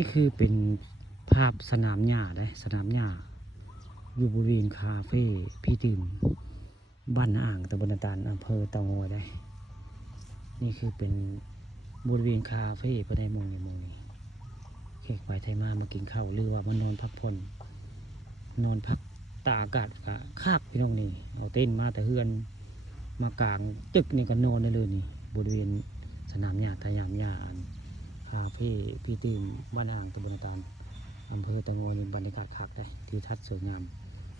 นี่คือเป็นภาพสนามหญ้าได้สนามหญ้าอยู่บริเวณคาเฟ่พี่ตื่นบ้านนาอ่างตำบลนาตาลอำเภอเตางอยได้นี่คือเป็นบริเวณคาเฟ่ภายในมงนี้แขกไปไทยมากินข้าวหรือว่ามานอนพักผ่อนนอนพักตากอากาศกะคาบพี่น้องนี่เอาเต้นมาแต่เฮือนมากลางจึกนี่ก็นอนได้เลยนี่บริเวณสนามหญ้าทายามหญ้าคาเฟ่พี่ตื่นบ้านนาอ่างตำบลนาตาลอำเภอเตางอยนี่บรรยากาศคักได้ทิวทัศน์สวยงาม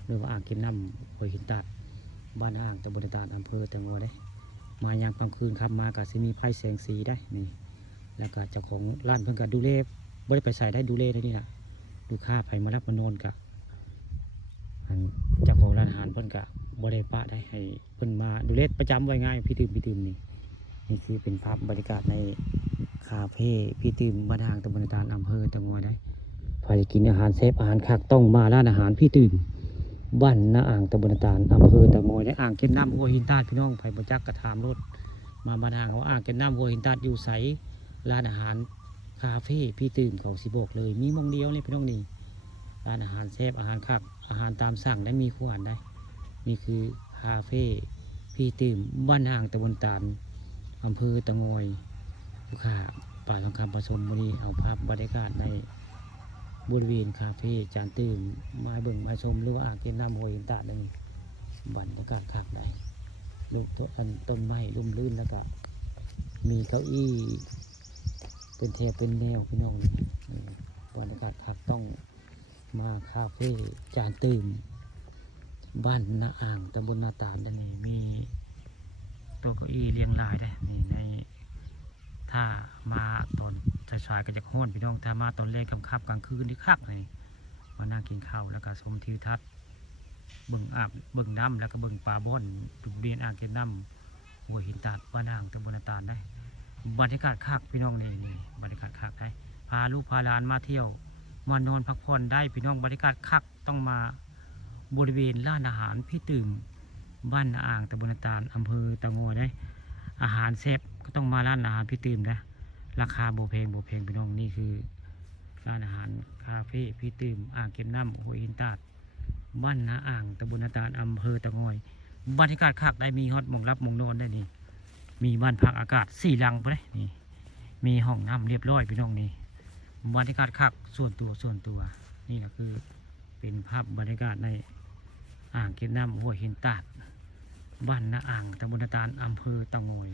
หรือว่าอ่างเก็บน้ำห้วยหินตาดบ้านนาอ่างตำบลนาตาลอำเภอเตางอยได้มายามกลางคืนครับมากับสิมีไพ่แสงสีได้นี่แล้วก็เจ้าของร้านเพิ่งก็ดูแลบริไปใส่ได้ดูแลได้นี่นะลูกค้าไปมารับมานอนกับเจ้าของร้านอาหารเพิ่นก็บริปะได้ให้เพิ่นมาดูแลประจำไว้ง่ายพี่ตื่มนี่คือเป็นภาพบรรยากาศในคาเฟ่พี่ตื่มบ้านนาอ่างตำบลนาตาลอำเภอเตางอยได้พอจะกินอาหารเซฟอาหารคักต้องมาร้านอาหารพี่ตื่มบ้านนาอ่างตำบลนาตาลอำเภอเตางอยได้อ่างเก็บน้ำห้วยหินตาดพี่น้องไผบ่จักกระถามรถมาบ้านอ่างเขาอ่างเก็บน้ำห้วยหินตาดอยู่ไสร้านอาหารคาเฟ่พี่ตื่มเขาสิบอกเลยมีมองเดียวนี่พี่น้องนี่ร้านอาหารเซฟอาหารคักอาหารตามสั่งได้มีขวานได้นี่คือคาเฟ่พี่ตื่มบ้านอ่างตำบลนาตาลอำเภอเตางอยลูกค้าป่าทองคำผสมวันนี้เอาภาพบรรยากาศในบริเวณคาเฟ่จานตื่มมาเบิ่งมาชมหรือว่าอ่างเก็บน้ำห้วยหินตาดนี่บรรยากาศคักได้ลูกต้นไม้ร่มรื่นแล้วก็มีเก้าอี้เป็นแถวเป็นแนวพี่น้องนี่บรรยากาศคักต้องมาคาเฟ่จานตื่มบ้านนาอ่างตำบลนาตาลได้นี่มีโต๊ะเก้าอี้เรียงรายได้นี่ในถ้ามาตอนสายๆก็จะห้อนพี่น้องถ้ามาตอนแรกค่ำกลางคืนนี่คักเลยมานั่งกินข้าวแล้วก็ชมทิวทัศน์เบิ่งอาบเบิ่งน้ำแล้วก็เบิ่งปลาบ่อนดูเรียนอ่างเก็บน้ำหัวหินตาดบ้านอ่างตำบลนาตาลได้บรรยากาศคักพี่น้องนี่บรรยากาศคักได้พาลูกพาหลานมาเที่ยวมานอนพักผ่อนได้พี่น้องบรรยากาศคักต้องมาบริเวณร้านอาหารพี่ตื่มบ้านนาอ่างตำบลนาตาลอำเภอเตางอยได้อาหารแซ่บก็ต้องมาร้านอาหารพี่ตื่มนะราคาโบเพงพี่น้องนี่คือร้านอาหารคาเฟ่พี่ตื่มอ่างเก็บน้ำหัวหินตาดบ้านนาอ่างตำบลนาตาลอำเภอเตางอยบรรยากาศคักได้มีฮอตมองรับมองนอนได้นี่มีบ้านพักอากาศ4 หลังไปเลยนี่มีห้องน้ำเรียบร้อยพี่น้องนี่บรรยากาศคักส่วนตัวนี่ก็คือเป็นภาพบรรยากาศในอ่างเก็บน้ำหัวหินตาดบ้านนาอ่างตำบลนาตาลอำเภอเตางอย